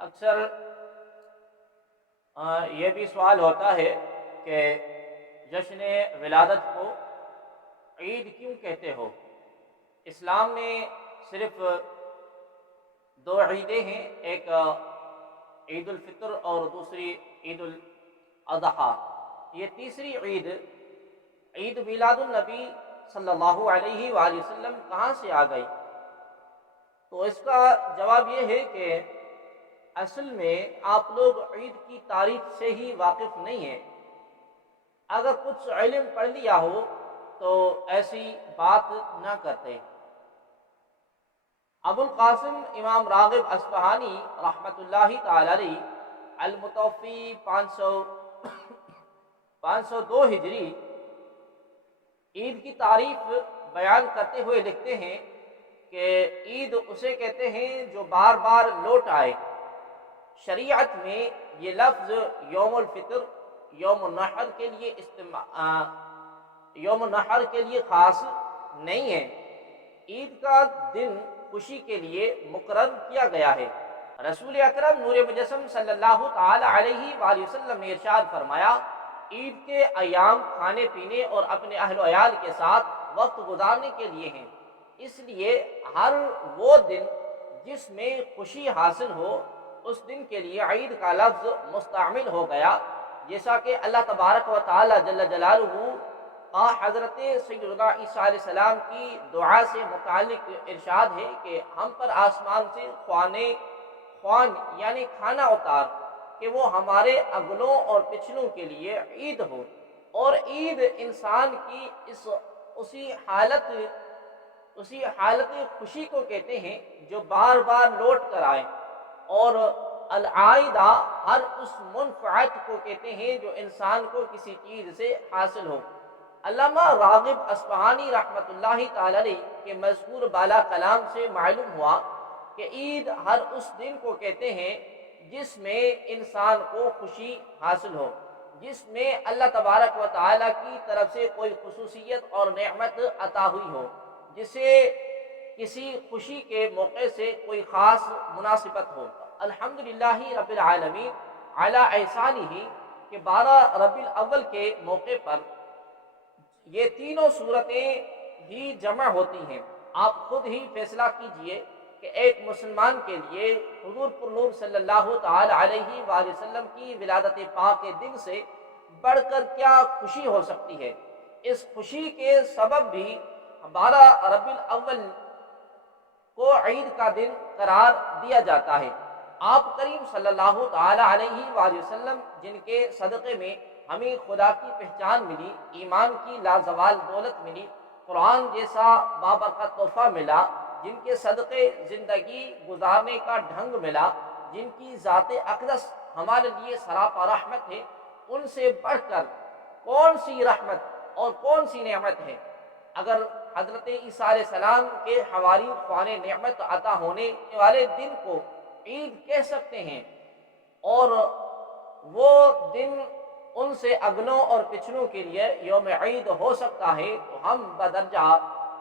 اکثر یہ بھی سوال ہوتا ہے کہ جشن ولادت کو عید کیوں کہتے ہو؟ اسلام میں صرف دو عیدیں ہیں، ایک عید الفطر اور دوسری عید الاضحیٰ۔ یہ تیسری عید، عید میلاد النبی صلی اللہ علیہ وآلہ وسلم کہاں سے آ گئی؟ تو اس کا جواب یہ ہے کہ اصل میں آپ لوگ عید کی تاریخ سے ہی واقف نہیں ہیں۔ اگر کچھ علم پڑھ لیا ہو تو ایسی بات نہ کرتے۔ ابو القاسم امام راغب اصفہانی رحمۃ اللہ تعالی علیہ المتوفی 502 ہجری عید کی تعریف بیان کرتے ہوئے لکھتے ہیں کہ عید اسے کہتے ہیں جو بار بار لوٹ آئے۔ شریعت میں یہ لفظ یوم الفطر، یوم النحر کے لیے خاص نہیں ہے۔ عید کا دن خوشی کے لیے مقرر کیا گیا ہے۔ رسول اکرم نور مجسم صلی اللہ تعالی علیہ وآلہ وسلم نے ارشاد فرمایا، عید کے ایام کھانے پینے اور اپنے اہل و عیال کے ساتھ وقت گزارنے کے لیے ہیں، اس لیے ہر وہ دن جس میں خوشی حاصل ہو اس دن کے لیے عید کا لفظ مستعمل ہو گیا، جیسا کہ اللہ تبارک و تعالی جل جلالہ حضرت سیدنا عیسیٰ علیہ السلام کی دعا سے متعلق ارشاد ہے کہ ہم پر آسمان سے خوان یعنی کھانا اتار کہ وہ ہمارے اگلوں اور پچھلوں کے لیے عید ہو۔ اور عید انسان کی اسی حالت خوشی کو کہتے ہیں جو بار بار لوٹ کر آئے، اور العائدہ ہر اس منفعت کو کہتے ہیں جو انسان کو کسی چیز سے حاصل ہو۔ علامہ راغب اصفہانی رحمۃ اللہ تعالی علیہ کے مذکور بالا کلام سے معلوم ہوا کہ عید ہر اس دن کو کہتے ہیں جس میں انسان کو خوشی حاصل ہو، جس میں اللہ تبارک و تعالی کی طرف سے کوئی خصوصیت اور نعمت عطا ہوئی ہو، جسے کسی خوشی کے موقع سے کوئی خاص مناسبت ہو۔ الحمدللہ رب العالمین علی احسانہ کہ 12 ربیع الاول کے موقع پر یہ تینوں صورتیں ہی جمع ہوتی ہیں۔ آپ خود ہی فیصلہ کیجئے کہ ایک مسلمان کے لیے حضور پر نور صلی اللہ تعالی علیہ وآلہ وسلم کی ولادت پاک کے دن سے بڑھ کر کیا خوشی ہو سکتی ہے۔ اس خوشی کے سبب بھی 12 ربیع الاول کو عید کا دن قرار دیا جاتا ہے۔ آپ کریم صلی اللہ تعالی علیہ وآلہ وسلم جن کے صدقے میں ہمیں خدا کی پہچان ملی، ایمان کی لازوال دولت ملی، قرآن جیسا بابرکت تحفہ ملا، جن کے صدقے زندگی گزارنے کا ڈھنگ ملا، جن کی ذات اقدس ہمارے لیے سراپا رحمت ہے، ان سے بڑھ کر کون سی رحمت اور کون سی نعمت ہے؟ اگر حضرت عیسیٰ علیہ السلام کے حواری خوان نعمت عطا ہونے والے دن کو عید کہہ سکتے ہیں، اور وہ دن ان سے اگلوں اور پچھلوں کے لیے یوم عید ہو سکتا ہے، تو ہم بدرجہ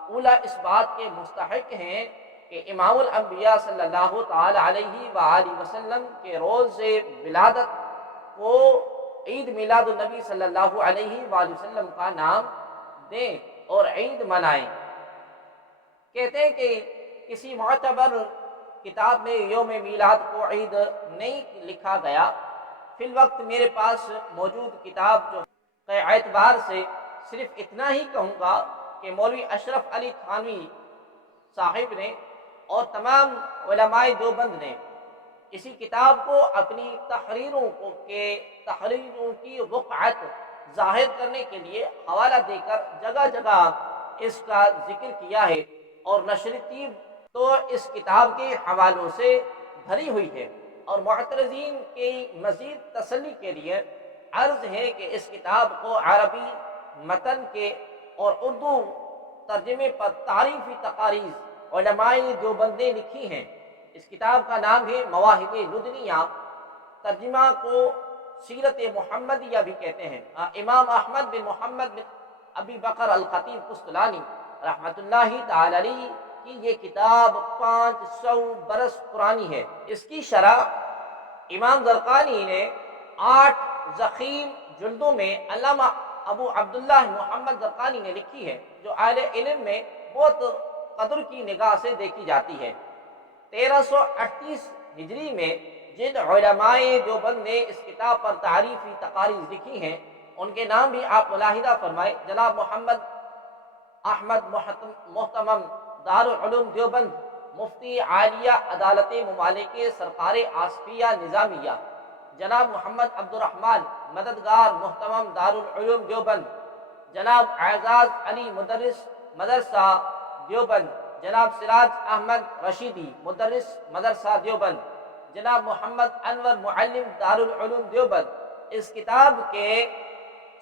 اولا اس بات کے مستحق ہیں کہ امام الانبیاء صلی اللہ تعالی علیہ وآلہ وسلم کے روز ولادت کو عید میلاد النبی صلی اللہ علیہ وآلہ وسلم کا نام دیں اور عید منائیں۔ کہتے ہیں کہ کسی معتبر کتاب میں یوم میلاد کو عید نہیں لکھا گیا۔ فی الوقت میرے پاس موجود کتاب جو کے اعتبار سے صرف اتنا ہی کہوں گا کہ مولوی اشرف علی تھانوی صاحب نے اور تمام علماء دیوبند نے اسی کتاب کو اپنی تحریروں کی وقعت ظاہر کرنے کے لیے حوالہ دے کر جگہ جگہ اس کا ذکر کیا ہے، اور نشر طیب تو اس کتاب کے حوالوں سے بھری ہوئی ہے۔ اور معترضین کی مزید تسلی کے لیے عرض ہے کہ اس کتاب کو عربی متن کے اور اردو ترجمے پر تعریفی تقاریر علماء دیوبند نے لکھی ہیں۔ اس کتاب کا نام ہے مواہب لدنیہ، ترجمہ کو سیرت محمدیہ بھی کہتے ہیں۔ امام احمد بن محمد بن ابی بکر الخطیب قسطلانی رحمۃ اللہ تعالی علیہ کی یہ کتاب 500 برس پرانی ہے۔ اس کی شرح امام زرقانی نے 8 ضخیم جلدوں میں علامہ ابو عبداللہ محمد زرقانی نے لکھی ہے، جو اہل علم میں بہت قدر کی نگاہ سے دیکھی جاتی ہے۔ 1338 ہجری میں جن علماء دیوبند نے اس کتاب پر تعریفی تقاریر لکھی ہیں، ان کے نام بھی آپ ملاحظہ فرمائے۔ جناب محمد احمد محتمم دارالعلوم دیوبند، مفتی عالیہ عدالت ممالک سرکار آصفیہ نظامیہ، جناب محمد عبدالرحمن مددگار محتمم دارالعلوم دیوبند، جناب اعزاز علی مدرس مدرسہ دیوبند، جناب سراج احمد رشیدی مدرس مدرسہ دیوبند، جناب محمد انور معلم دارالعلوم دیوبند۔ اس کتاب کے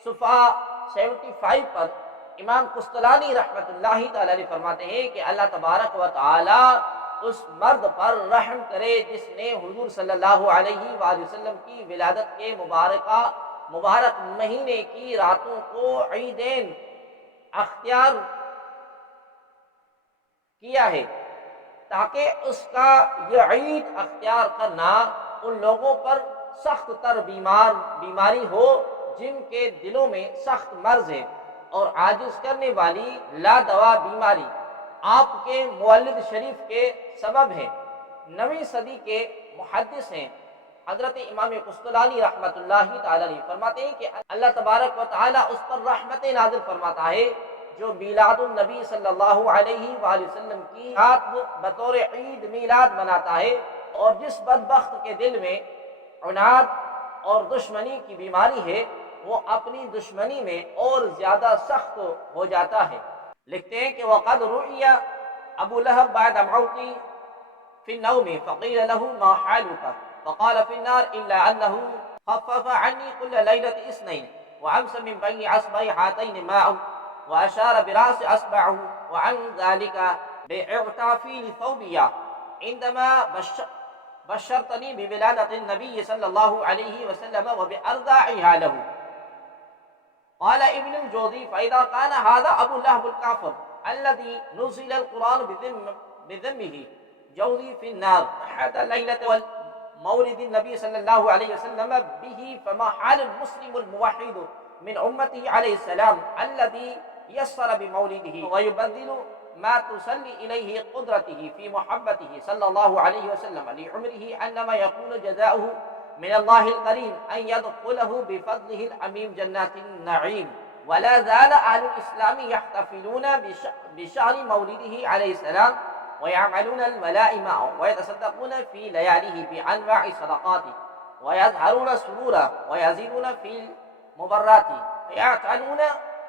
صفحہ 75 پر امام قسطلانی رحمۃ اللہ تعالی علیہ فرماتے ہیں کہ اللہ تبارک و تعالی اس مرد پر رحم کرے جس نے حضور صلی اللہ علیہ وآلہ وسلم کی ولادت کے مبارک مہینے کی راتوں کو عیدین اختیار کیا ہے، تاکہ اس کا یہ عید اختیار کرنا ان لوگوں پر سخت تر بیماری ہو جن کے دلوں میں سخت مرض ہے اور عاجز کرنے والی لا دوا بیماری آپ کے مولد شریف کے سبب ہے۔ 9ویں صدی کے محدث ہیں حضرت امام قسطلانی رحمۃ اللہ تعالی علیہ فرماتے ہیں کہ اللہ تبارک و تعالی اس پر رحمت نازل فرماتا ہے جو میلاد النبی صلی اللہ علیہ وآلہ وسلم کی رات بطور عید میلاد مناتا ہے، اور جس بدبخت کے دل میں عناد اور دشمنی کی بیماری ہے وہ اپنی دشمنی میں اور زیادہ سخت ہو جاتا ہے۔ لکھتے ہیں کہ وقد رؤی ابو لہب بعد موتی في النوم فقيل له ما حالك فقال في النار إلا أنه خفف عني كل ليلة اثنين وأمس من بين أصبعي هاتين ماء وأشار برأس أصبعه وعن ذلك باعتافي ثوبي عندما بشرتني بولادة النبي صلى الله عليه وسلم وبأرضاعها له۔ قال ابن الجوزي فإذا كان هذا أبو لهب الكافر الذي نزل القرآن بذمه جوزي في النار حتى ليلة مولد النبي صلى الله عليه وسلم به، فما حال المسلم الموحد من أمته عليه السلام الذي يسر بمولده ويبذل ما تصلي إليه قدرته في محبته صلى الله عليه وسلم لعمره، أنما يكون جزاؤه من الله الكريم أن يدخله بفضله العميم جنات النعيم۔ ولا زال أهل الإسلام يحتفلون بشهر مولده عليه السلام ويعملون الملائم ويتصدقون في لياليه بأنواع الصدقات ويظهرون سرورا ويزيدون في المبرات ويعتنون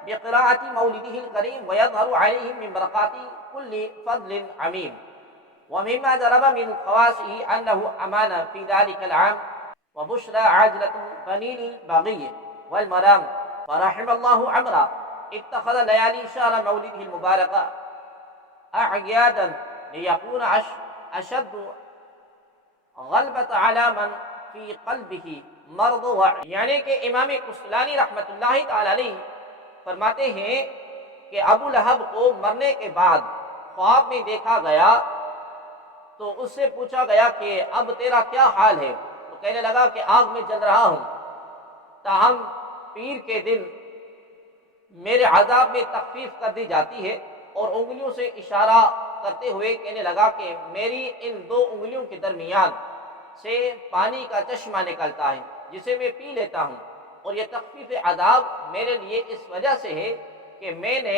بقراءة مولده الكريم ويظهر عليهم من بركات كل فضل عميم۔ ومما ضرب من خواصه أنه أمان في ذلك العام وبشرى عاجلة بنين البغي والمرام، فرحم الله عمرا اتخذ ليالي شهر مولده المبارك أعيادا ليكون أشد غلبة على من في قلبه مرض۔ یعنی کہ امام قسطلانی رحمۃ اللہ تعالی علیہ فرماتے ہیں کہ ابو لہب کو مرنے کے بعد خواب میں دیکھا گیا تو اس سے پوچھا گیا کہ اب تیرا کیا حال ہے؟ تو کہنے لگا کہ آگ میں جل رہا ہوں، تاہم پیر کے دن میرے عذاب میں تخفیف کر دی جاتی ہے، اور انگلیوں سے اشارہ کرتے ہوئے کہنے لگا کہ میری ان 2 انگلیوں کے درمیان سے پانی کا چشمہ نکلتا ہے جسے میں پی لیتا ہوں، اور یہ تخفیف عذاب میرے لیے اس وجہ سے ہے کہ میں نے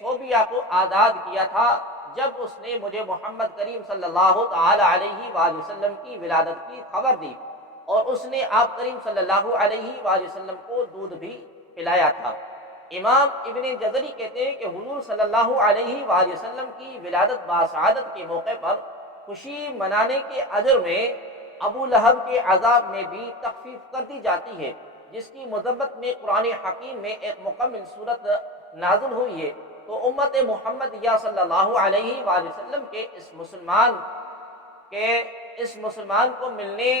صوبیہ کو آزاد کیا تھا جب اس نے مجھے محمد کریم صلی اللہ تعالی علیہ وآلہ وسلم کی ولادت کی خبر دی، اور اس نے آپ کریم صلی اللہ علیہ وآلہ وسلم کو دودھ بھی پلایا تھا۔ امام ابن جزری کہتے ہیں کہ حضور صلی اللہ علیہ وآلہ وسلم کی ولادت باسعادت کے موقع پر خوشی منانے کے اجر میں ابو لہب کے عذاب میں بھی تخفیف کر دی جاتی ہے، جس کی مذمت میں قرآن حکیم میں ایک مکمل صورت نازل ہوئی ہے۔ تو امت محمدیہ صلی اللہ علیہ وآلہ وسلم کے اس مسلمان کو ملنے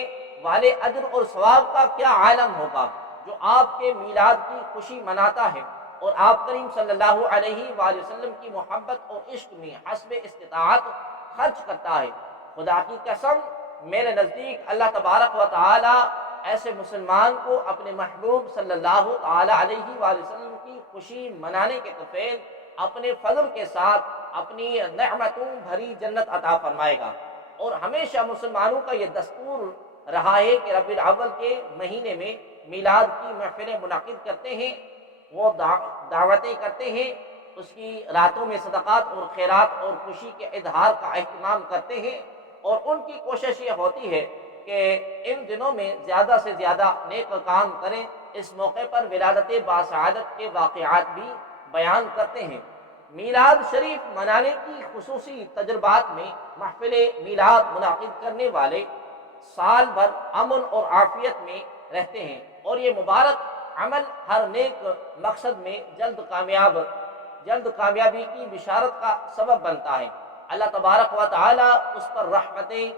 والے اجر اور ثواب کا کیا عالم ہوگا جو آپ کے میلاد کی خوشی مناتا ہے اور آپ کریم صلی اللہ علیہ وآلہ وسلم کی محبت اور عشق میں حسب استطاعت خرچ کرتا ہے۔ خدا کی قسم میرے نزدیک اللہ تبارک و تعالی ایسے مسلمان کو اپنے محبوب صلی اللہ تعالی علیہ وآلہ وسلم کی خوشی منانے کے توفیق اپنے فضل کے ساتھ اپنی نعمتوں بھری جنت عطا فرمائے گا۔ اور ہمیشہ مسلمانوں کا یہ دستور رہا ہے کہ ربیع الاول کے مہینے میں میلاد کی محفلیں منعقد کرتے ہیں، وہ دعوتیں کرتے ہیں، اس کی راتوں میں صدقات اور خیرات اور خوشی کے اظہار کا اہتمام کرتے ہیں، اور ان کی کوشش یہ ہوتی ہے کہ ان دنوں میں زیادہ سے زیادہ نیک کام کریں۔ اس موقع پر ولادت باسعادت کے واقعات بھی بیان کرتے ہیں۔ میلاد شریف منانے کی خصوصی تجربات میں محفل میلاد منعقد کرنے والے سال بھر امن اور عافیت میں رہتے ہیں، اور یہ مبارک عمل ہر نیک مقصد میں جلد کامیابی کی بشارت کا سبب بنتا ہے۔ اللہ تبارک و تعالی اس پر رحمتیں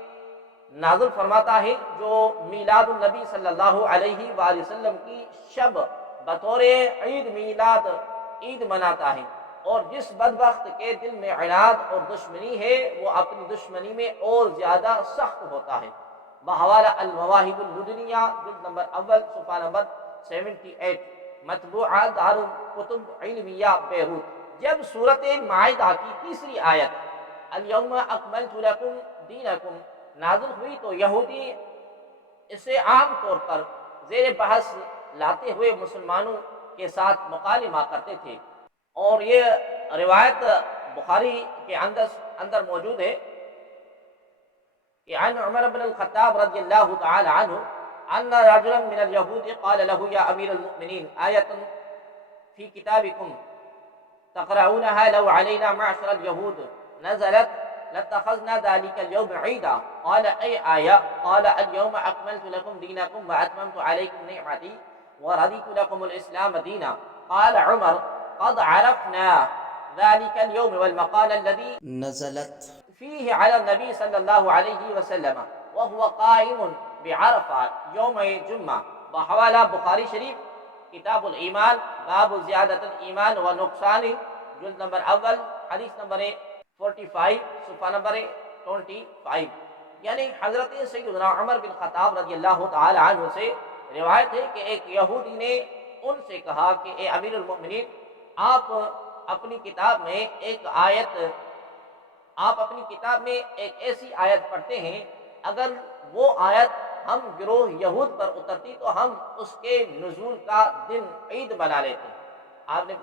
نازل فرماتا ہے جو میلاد النبی صلی اللہ علیہ وآلہ وسلم کی شب بطور عید مناتا ہے، اور جس بدبخت کے دل میں عناد اور دشمنی ہے وہ اپنی دشمنی میں اور زیادہ سخت ہوتا ہے۔ بحوالہ المواہب اللدنیہ جلد نمبر اول صفحہ نمبر 78، مطبوعہ دار الکتب علمیہ بیروت۔ جب سورۃ مائدہ کی تیسری آیت الیوم اکملت لکم دینکم نازل ہوئی تو یہودی اسے عام طور پر زیر بحث لاتے ہوئے مسلمانوں کے ساتھ مکالمہ کرتے تھے، اور یہ روایت بخاری کے اندر موجود ہے کہ عن عمر بن الخطاب رضی اللہ تعالی عنہ ان رجلا من اليهود قال له يا امير المؤمنين آية في كتابكم تقرؤونها لو علينا معشر اليهود نزلت لاتخذنا ذلك اليوم عيدا قال اي آية قال اليوم اكملت لكم دينكم واتممت عليكم نعمتي ورضيت لكم الاسلام دينا قال عمر قد عرفنا ذلك اليوم والمقال الذي نزلت فيه على النبي صلى الله عليه وسلم وهو قائم بعرفہ یوم جمعہ۔ بحوالہ بخاری شریف کتاب الایمان باب زیادت الایمان و نقصان جلد نمبر اول حدیث نمبر 45 صفحہ نمبر 25۔ یعنی حضرت سیدنا عمر بن خطاب رضی اللہ تعالی عنہ سے روایت ہے کہ ایک یہودی نے ان سے کہا کہ اے امیر المؤمنین، آپ اپنی کتاب میں ایک ایسی آیت پڑھتے ہیں، اگر وہ آیت ہم گروہ یہود پر اترتی تو ہم اس کے نزول کا دن عید بنا لیتے۔ آپ نے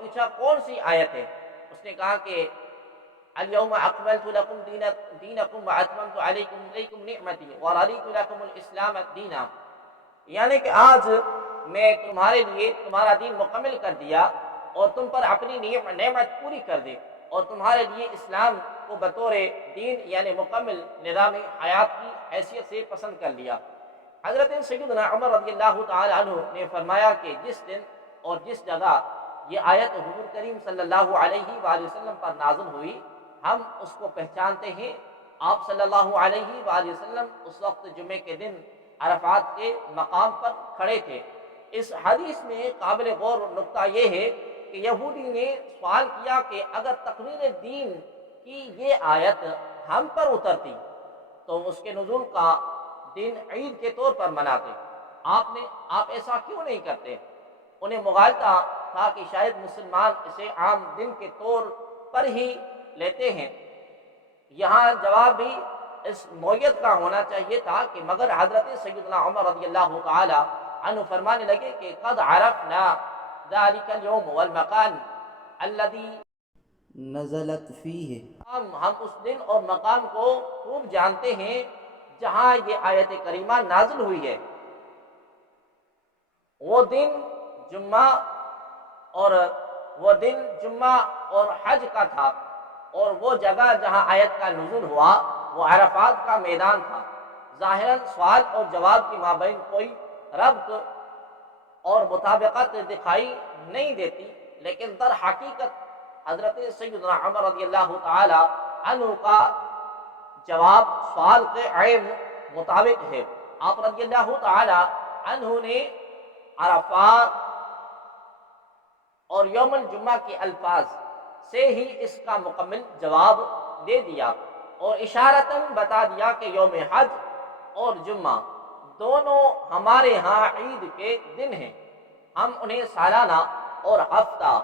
پوچھا کون سی آیت ہے؟ اس نے کہا کہ الیوم اکملت لکم دینکم واتممت علیکم نعمتی ورضیت لکم الاسلام دینا، یعنی کہ آج میں تمہارے لیے تمہارا دین مکمل کر دیا اور تم پر اپنی نعمت پوری کر دی، اور تمہارے لیے اسلام کو بطور دین یعنی مکمل نظام حیات کی حیثیت سے پسند کر لیا۔ حضرت سیدنا عمر رضی اللہ تعالی عنہ نے فرمایا کہ جس دن اور جس جگہ یہ آیت حضور کریم صلی اللہ علیہ وآلہ وسلم پر نازل ہوئی ہم اس کو پہچانتے ہیں۔ آپ صلی اللہ علیہ وآلہ وسلم اس وقت جمعے کے دن عرفات کے مقام پر کھڑے تھے۔ اس حدیث میں قابل غور نقطہ یہ ہے کہ یہودی نے سوال کیا کہ اگر تکمیل دین کی یہ آیت ہم پر اترتی تو اس کے نزول کا دن عید کے طور پر مناتے، آپ ایسا کیوں نہیں کرتے؟ انہیں مغالطہ تھا کہ شاید مسلمان اسے عام دن کے طور پر ہی لیتے ہیں۔ یہاں جواب بھی اس نوعیت کا ہونا چاہیے تھا کہ مگر حضرت سیدنا عمر رضی اللہ تعالی عنہ فرمانے لگے کہ قد عرفنا ذلك اليوم والمکان الذي نزلت فیہ، ہم اس دن اور مقام کو خوب جانتے ہیں جہاں یہ آیت کریمہ نازل ہوئی ہے۔ وہ دن جمعہ اور حج کا تھا، اور وہ جگہ جہاں آیت کا نزول ہوا وہ عرفات کا میدان تھا۔ ظاہراً سوال اور جواب کے مابین کوئی ربط اور مطابقت دکھائی نہیں دیتی، لیکن در حقیقت حضرت سیدنا عمر رضی اللہ تعالی عنہ کا جواب سوال کے عین مطابق ہے۔ آپ رضی اللہ تعالی عنہ نے عرفات اور یوم الجمعہ کے الفاظ سے ہی اس کا مکمل جواب دے دیا۔ اور اشارتاً بتا دیا کہ یوم حج اور جمعہ دونوں ہمارے ہاں عید کے دن ہیں، ہم انہیں سالانہ اور ہفتہ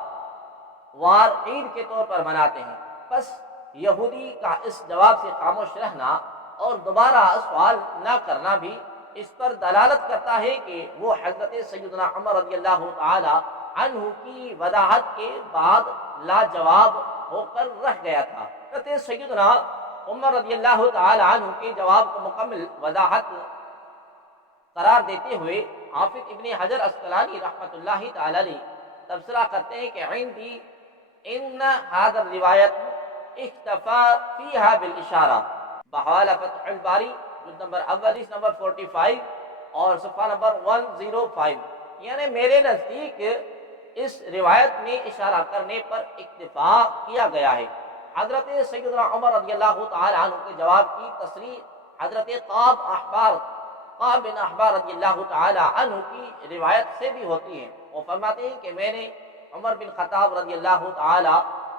وار عید کے طور پر مناتے ہیں۔ بس یہودی کا اس جواب سے خاموش رہنا اور دوبارہ سوال نہ کرنا بھی اس پر دلالت کرتا ہے کہ وہ حضرت سیدنا عمر رضی اللہ تعالی عنہ کی وضاحت کے بعد لاجواب ہو کر رہ گیا تھا۔ حضرت سیدنا عمر رضی اللہ تعالی عنہ کے جواب کو مکمل وضاحت قرار دیتے ہوئے حافظ ابن حجر اسقلانی رحمۃ اللہ تعالی علیہ تبصرہ کرتے ہیں کہ عندی ان هذا الروایت اکتفا فیہا بالاشارہ بحوالہ فتح الباری جلد نمبر اول حدیث نمبر 45 اور صفحہ نمبر 105، یعنی میرے نزدیک اس روایت میں اشارہ کرنے پر اکتفا کیا گیا ہے۔ حضرت سیدنا عمر رضی اللہ تعالی عنہ کے جواب کی تصریح حضرت قاب بن احبار رضی اللہ تعالی عنہ کی روایت سے بھی ہوتی ہے۔ وہ فرماتے ہیں کہ میں نے عمر بن خطاب رضی اللہ تعالی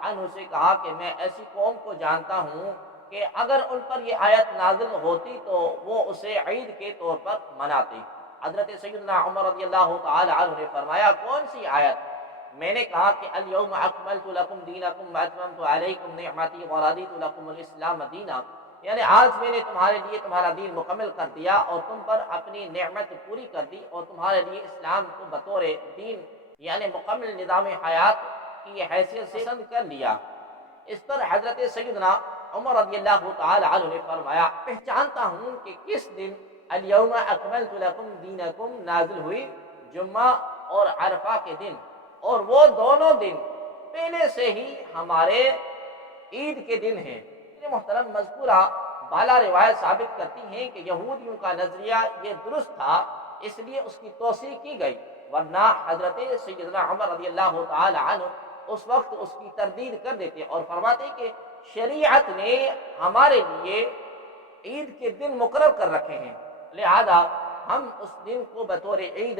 عنہ سے کہا کہ میں ایسی قوم کو جانتا ہوں کہ اگر ان پر یہ آیت نازل ہوتی تو وہ اسے عید کے طور پر مناتے۔ حضرت سیدنا عمر رضی اللہ تعالی عنہ نے فرمایا کون سی آیت؟ میں نے کہا کہ الیوم اکملت لکم دینکم واتممت علیکم نعمتی ورضیت لکم الاسلام دینا، یعنی آج میں نے تمہارے لیے تمہارا دین مکمل کر دیا اور تم پر اپنی نعمت پوری کر دی اور تمہارے لیے اسلام کو بطور دین یعنی مکمل نظام حیات کی حیثیت سے پسند کر لیا۔ اس پر حضرت سیدنا عمر رضی اللہ تعالی عنہ نے فرمایا پہچانتا ہوں کہ کس دن الیوم اکملت لکم دینکم نازل ہوئی، جمعہ اور عرفہ کے دن، اور وہ دونوں دن پہلے سے ہی ہمارے عید کے دن ہیں۔ محترم مذکورہ بالا روایت ثابت کرتی ہیں کہ یہودیوں کا نظریہ یہ درست تھا، اس لیے اس کی توثیق کی گئی، ورنہ حضرت سیدنا عمر رضی اللہ تعالی عنہ اس وقت اس کی تردید کر دیتے اور فرماتے کہ شریعت نے ہمارے لیے عید کے دن مقرر کر رکھے ہیں، لہذا ہم اس دن کو بطور عید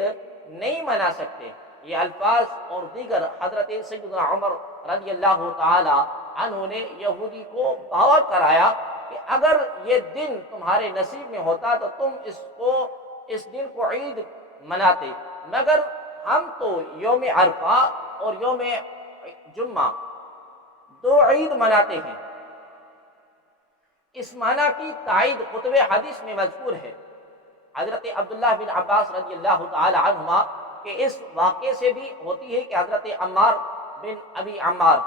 نہیں منا سکتے۔ یہ الفاظ اور دیگر حضرت سیدنا عمر رضی اللہ تعالی عنہ نے یہودی کو باور کرایا کہ اگر یہ دن تمہارے نصیب میں ہوتا تو تم اس دن کو عید مناتے، مگر ہم تو یوم عرفہ اور یوم جمعہ دو عید مناتے ہیں۔ اس معنی کی تائید کتب حدیث میں مذکور ہے۔ حضرت عبداللہ بن عباس رضی اللہ تعالی عنہما کہ اس واقعے سے بھی ہوتی ہے کہ حضرت عمار بن ابی عمار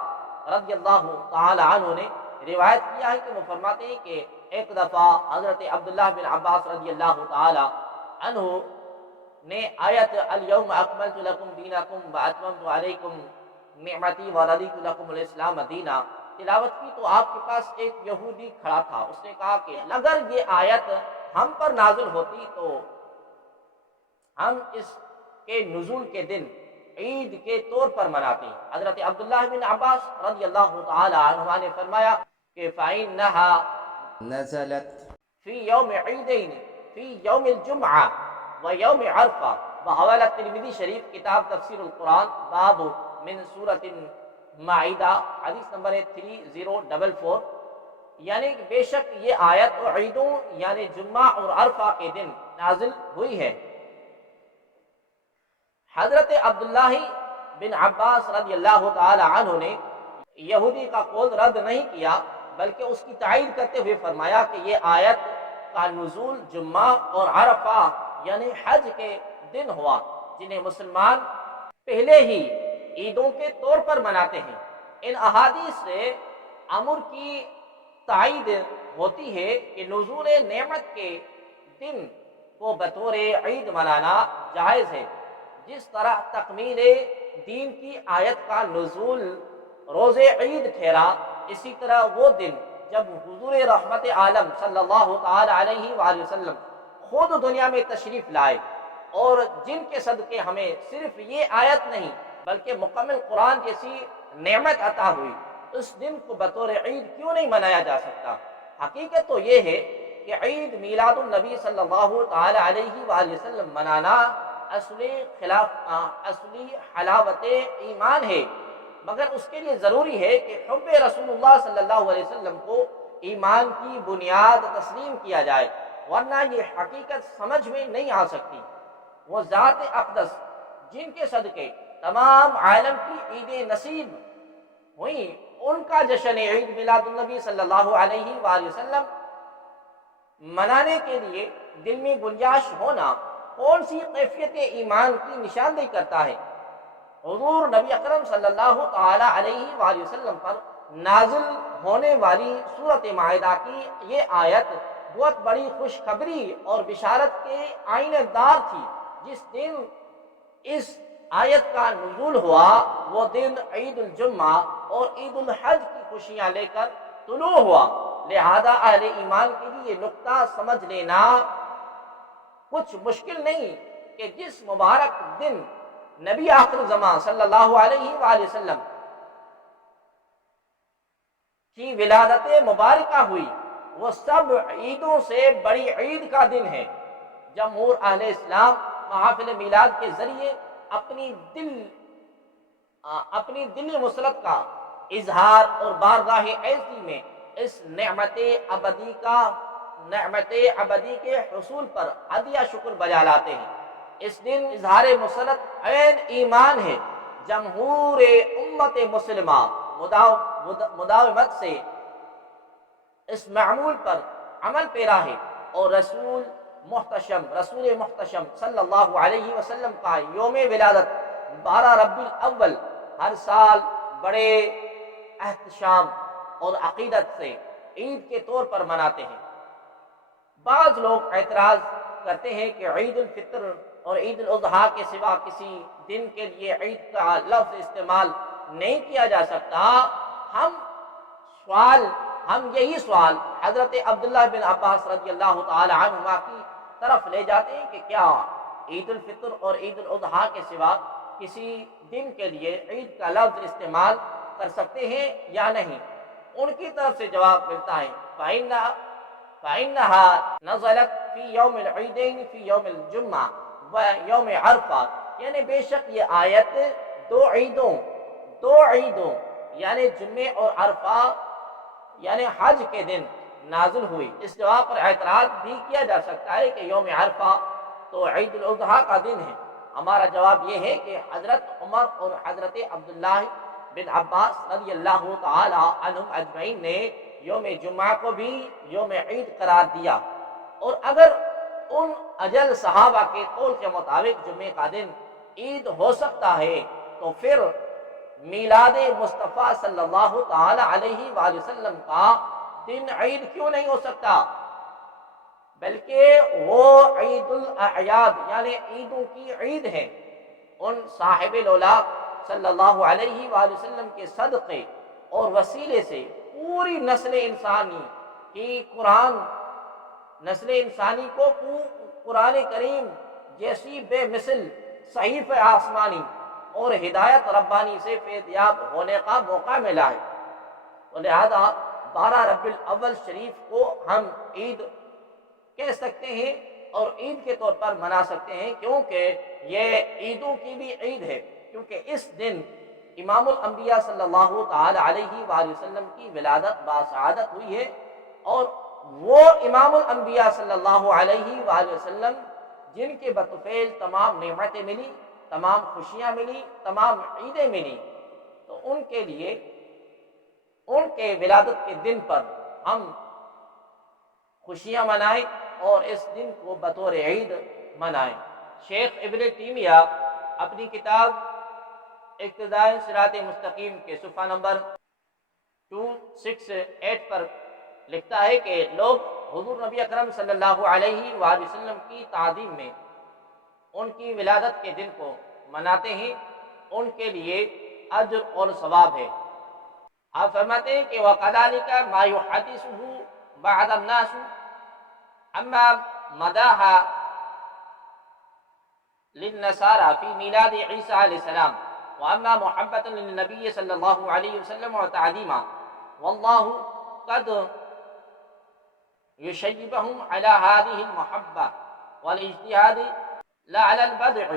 رضی اللہ تعالی عنہ نے روایت کیا ہے کہ وہ فرماتے ہیں کہ ایک دفعہ حضرت عبداللہ بن عباس رضی اللہ تعالی عنہ نے آیت الیوم اکملت لکم دینکم واتممت علیکم نعمتی ورضیت لکم الاسلام دینا تلاوت کی تو آپ کے پاس ایک یہودی کھڑا تھا۔ اس نے کہا کہ اگر یہ آیت ہم پر نازل ہوتی تو ہم اس کے نزول کے دن عید کے طور پر مناتے۔ حضرت عبداللہ بن عباس رضی اللہ تعالی عنہ نے فرمایا کہ فَإِنَّهَا نَزَلَتْ فِي يَوْمِ عِيدَيْنِ فِي يَوْمِ الْجُمْعَةِ وَيَوْمِ عَرْفَةِ بحوالہ ترمذی شریف کتاب تفسیر القرآن باب من سورۃ المائدہ حدیث نمبر 3044، یعنی کہ بے شک یہ آیت عیدوں یعنی جمعہ اور عرفہ کے دن نازل ہوئی ہے۔ حضرت عبداللہ بن عباس رضی اللہ تعالی عنہ نے یہودی کا قول رد نہیں کیا بلکہ اس کی تائید کرتے ہوئے فرمایا کہ یہ آیت کا نزول جمعہ اور عرفہ یعنی حج کے دن ہوا، جنہیں مسلمان پہلے ہی عیدوں کے طور پر مناتے ہیں۔ ان احادیث سے امر کی تائید ہوتی ہے کہ نزول نعمت کے دن کو بطور عید منانا جائز ہے، جس طرح تکمیل دین کی آیت کا نزول روز عید ٹھہرا، اسی طرح وہ دن جب حضور رحمت عالم صلی اللہ تعالی علیہ وآلہ وسلم خود دنیا میں تشریف لائے اور جن کے صدقے ہمیں صرف یہ آیت نہیں بلکہ مکمل قرآن جیسی نعمت عطا ہوئی، اس دن کو بطور عید کیوں نہیں منایا جا سکتا؟ حقیقت تو یہ ہے کہ عید میلاد النبی صلی اللہ تعالی علیہ وآلہ وسلم منانا اصلی حلاوت ایمان ہے، مگر اس کے لیے ضروری ہے کہ حب رسول اللہ صلی اللہ علیہ وسلم کو ایمان کی بنیاد تسلیم کیا جائے، ورنہ یہ حقیقت سمجھ میں نہیں آ سکتی۔ وہ ذات اقدس جن کے صدقے تمام عالم کی عید نصیب ہوئی، ان کا جشن عید میلاد النبی صلی اللہ علیہ وآلہ وسلم منانے کے لیے دل میں گنجائش ہونا کون سی کیفیت ایمان کی نشاندہی کرتا ہے؟ حضور نبی اکرم صلی اللہ تعالی علیہ وآلہ وسلم پر نازل ہونے والی سورۃ مائدہ کی یہ آیت بہت بڑی خوشخبری اور بشارت کے آئینہ دار تھی۔ جس دن اس آیت کا نزول ہوا وہ دن عید الجمعہ اور عید الحج کی خوشیاں لے کر طلوع ہوا، لہذا اہل ایمان کے لیے یہ نقطہ سمجھ لینا کچھ مشکل نہیں کہ جس مبارک دن نبی آخر زمان صلی اللہ علیہ وآلہ وسلم کی ولادت مبارکہ ہوئی وہ سب عیدوں سے بڑی عید کا دن ہے۔ جمہور اہل اسلام محافل میلاد کے ذریعے اپنی دلی مسلط کا اظہار اور بارگاہ ایسی میں اس نعمت ابدی کے حصول پر عدیہ شکر بجا لاتے ہیں۔ اس دن اظہار مسلط عین ایمان ہے۔ جمہور امت مسلمہ مداومت سے اس معمول پر عمل پیرا ہے، اور رسول محتشم صلی اللہ علیہ وسلم کا یوم ولادت 12 ربیع الاول ہر سال بڑے احتشام اور عقیدت سے عید کے طور پر مناتے ہیں۔ بعض لوگ اعتراض کرتے ہیں کہ عید الفطر اور عید الاضحیٰ کے سوا کسی دن کے لیے عید کا لفظ استعمال نہیں کیا جا سکتا۔ ہم یہی سوال حضرت عبداللہ بن عباس رضی اللہ تعالی عنہما کی طرف لے جاتے ہیں کہ کیا عید الفطر اور عید الاضحیٰ کے سوا کسی دن کے لیے عید کا لفظ استعمال کر سکتے ہیں یا نہیں؟ ان کی طرف سے جواب ملتا ہے فَإِنَّهَا نَزَلَتْ فِي يَوْمِ الْعِيدَيْنِ فِي يَوْمِ الْجُمْعَةِ وَيَوْمِ عَرَفَةِ، یعنی بے شک یہ آیت دو عیدوں یعنی جمعے اور عرفہ یعنی حج کے دن نازل ہوئی۔ اس جواب پر اعتراض بھی کیا جا سکتا ہے کہ یوم عرفہ تو عید الاضحیٰ کا دن ہے۔ ہمارا جواب یہ ہے کہ حضرت عمر اور حضرت عبداللہ بن عباس رضی اللہ تعالی عنہم اجمعین نے یوم جمعہ کو بھی یوم عید قرار دیا، اور اگر ان اجل صحابہ کے قول کے مطابق جمعے کا دن عید ہو سکتا ہے تو پھر میلاد مصطفیٰ صلی اللہ تعالی علیہ وآلہ وسلم کا دن عید کیوں نہیں ہو سکتا؟ بلکہ وہ عید الاعیاد یعنی عیدوں کی عید ہے۔ ان صاحب الاولاق صلی اللہ علیہ وآلہ وسلم کے صدقے اور وسیلے سے پوری نسل انسانی کو قرآن کریم جیسی بے مثل صحیف آسمانی اور ہدایت ربانی سے فیضیاب ہونے کا موقع ملا ہے، اور لہذا 12 ربیع الاول شریف کو ہم عید کہہ سکتے ہیں اور عید کے طور پر منا سکتے ہیں، کیونکہ یہ عیدوں کی بھی عید ہے، کیونکہ اس دن امام الانبیاء صلی اللہ تعالی علیہ وآلہ وسلم کی ولادت باسعادت ہوئی ہے، اور وہ امام الانبیاء صلی اللہ علیہ وآلہ وسلم جن کے بطفیل تمام نعمتیں ملی، تمام خوشیاں ملی، تمام عیدیں ملی، تو ان کے لیے ان کے ولادت کے دن پر ہم خوشیاں منائیں اور اس دن کو بطور عید منائیں۔ شیخ ابن تیمیہ اپنی کتاب اقتداء صراط مستقیم کے صفحہ نمبر 268 پر لکھتا ہے کہ لوگ حضور نبی اکرم صلی اللہ علیہ وآلہ وسلم کی تعظیم میں ان کی ولادت کے دن کو مناتے ہیں، ان کے لیے اجر اور ثواب ہے۔ آپ فرماتے ہیں کہ وَقَذَلِكَ مَا يُحَدِّثُهُ بَعْضُ النَّاسِ أَمَّا مَدَاحَ للنصارى في ميلاد عيسى عليه السلام وأما محبة للنبي صلى الله عليه وسلم وتعظيما والله قد يشيبهم على هذه المحبة والاجتهاد لا على البدع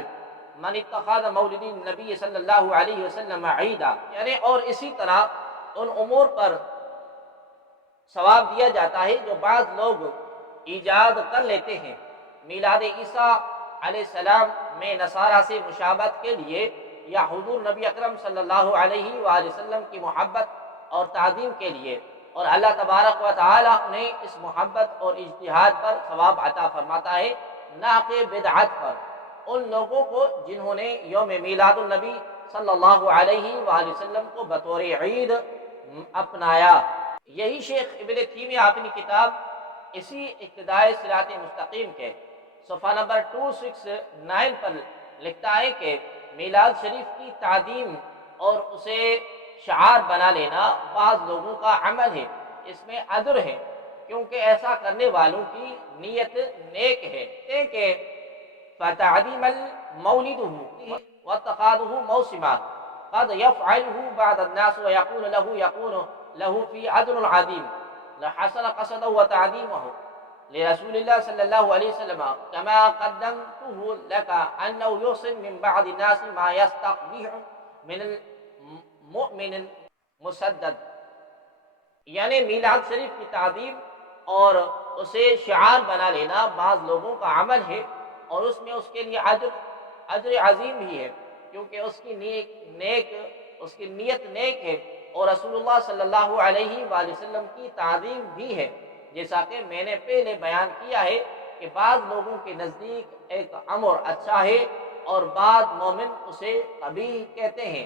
من اتخذ مولد النبي صلی اللہ علیہ وسلم عیدا، یعنی اور اسی طرح ان امور پر ثواب دیا جاتا ہے جو بعض لوگ ایجاد کر لیتے ہیں میلاد عیسیٰ علیہ السلام میں نصارہ سے مشابہت کے لیے یا حضور نبی اکرم صلی اللہ علیہ وآلہ وسلم کی محبت اور تعظیم کے لیے، اور اللہ تبارک و تعالی انہیں اس محبت اور اجتہاد پر ثواب عطا فرماتا ہے، نہ کہ بدعت پر ان لوگوں کو جنہوں نے یوم میلاد النبی صلی اللہ علیہ وآلہ وسلم کو بطور عید اپنایا۔ یہی شیخ ابن تیمیہ اپنی کتاب اسی اقتداء صراط مستقیم کے صفحہ نمبر 269 پر لکھتا ہے کہ میلاد شریف کی تعظیم اور اسے شعار بنا لینا بعض لوگوں کا عمل ہے، اس میں عذر ہے، کیونکہ ایسا کرنے والوں کی نیت نیک ہے کہ فتعظیم المولده واتخاذه موسما قد يفعله بعض الناس يكون له في عدل عظيم لحسن قصده وتعظيمه لرسول الله صلى الله عليه وسلم كما قدمته لك أنه يحسن من بعض الناس ما يستقبح من المؤمن المسدد، یعنی میلاد شریف کی تعظیم اور اسے شعار بنا لینا بعض لوگوں کا عمل ہے، اور اس میں اس کے لیے اجر عظیم بھی ہے، کیونکہ اس کی نیت نیک ہے، اور رسول اللہ صلی اللہ علیہ وآلہ وسلم کی تعظیم بھی ہے، جیسا کہ میں نے پہلے بیان کیا ہے کہ بعض لوگوں کے نزدیک ایک امر اچھا ہے اور بعض مومن اسے قبیح کہتے ہیں۔